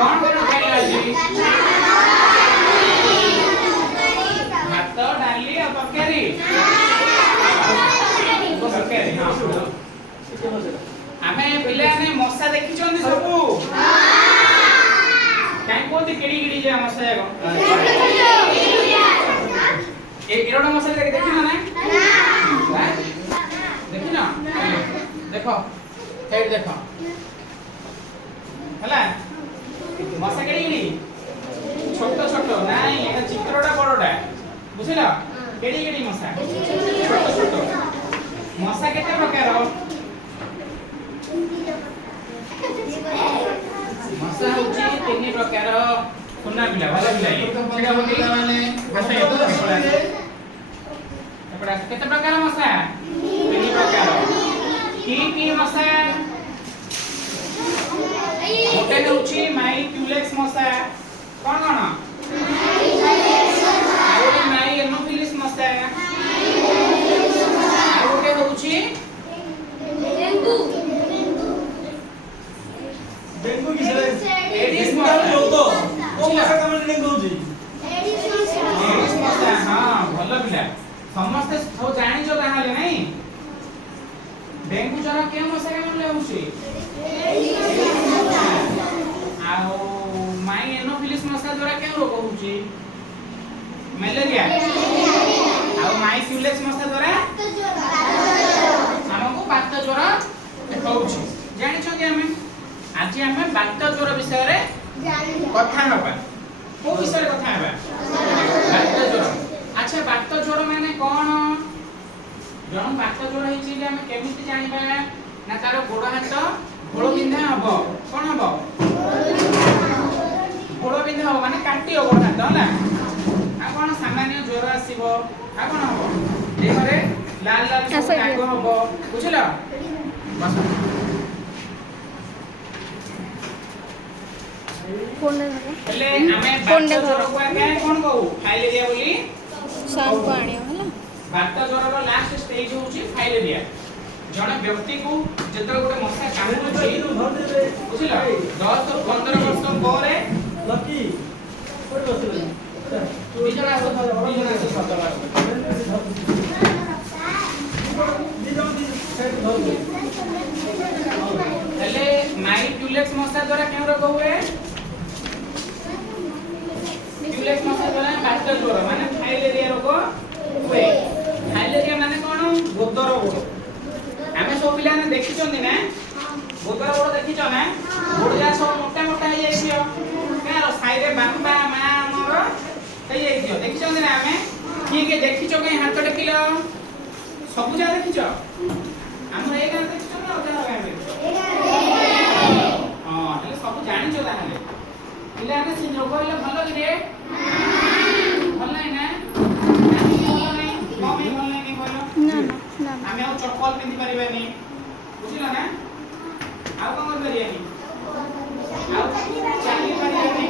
कौन खाइला जी भात डाली और तरकारी तरकारी हां आमे पिले ने मसा देखि चंदी सबु काई कोती केडी केडी जे मसा जागो एरोडा मसा देखि ना ना देखि ना देखो साइड देखो हला मसा केडी केडी छोट छोट नाही एटा चित्रडा बडडा बुझिला केडी केडी मसा छोट छोट मसा केते प्रकार मसा होची तीन प्रकार सुना पिला वाला पिला सेटा होती माने मसा एपड़ा केते प्रकार मसा तीन प्रकार की मसा गोटे होची माई क्यूलेक्स मसा कोन कोन माई एनोफिलिस मसा गोटे होची डेंगू डेंगू की एडिस मसा तो ओ मसा कामले डेंगू होची एडिस मसा हां भलो पिला समस्त सब जानि जो ताहाले नै डेंगू जरा के मसा कामले होची आओ माई एनोफिलिस मसा द्वारा के रोग होची मलेरिया आओ माई क्यूलेक्स मसा द्वारा हमको बात ज्वर होची जानि छ कि हमें आज हमें बात ज्वर विषय रे कथा हबा को विषय कथा हबा बात ज्वर अच्छा बात ज्वर माने कोन जण बात ज्वर हिची ले हमें केमिति जानिबा ना तार गोड़ हाथ घोड़ बिंधा हबो कोन हबो घोड़ बिंधा हबो माने काटियो गोड़ हाथ होला आ कोन सामान्य ज्वर आसीबो आ कोन हबो देहरे लाल लाल सब दाग हबो बुझिलो बस फोन दे पहले हमें बात ज्वर को आके कोन कहू फाइलेरिया बोली सार को आनियो होला बात ज्वर रो लास्ट स्टेज होची फाइलेरिया जण व्यक्ति को जेतरा गोटे मशा कामुची बुझिला 10 15 वर्ष परे लकी कोड बसले बिजला सदला हेले माई क्यूलेक्स मशा द्वारा केउ रोग हुए क्यूलेक्स मशा द्वारा बात ज्वर माने फाइलेरिया रोग हुए फाइलेरिया माने कोन गोदर रोग हमें सब पिला ने देखि चंदी ना गोदर रोग देखि छ ना गोड़िया सब मोटा मोटा हे जाई छियो कार साइड रे बापा मां हमर हे जाई छियो देखि चंदी ना हमें के देखि छ कहीं हाथ टेकिलो सब जा देखि छ हमर ए गां देखि छ ना ओजा गां देखि हां हेले सब जानि छ ताहाले पिला ने सिन रोग होइले भलो कि रे भल नै ना मम्मी भल नै कहलो ना ना हमें और चप्पल पिंधि परिबानी बुझिला ना आ कोन करियानी आ चाली परिबानी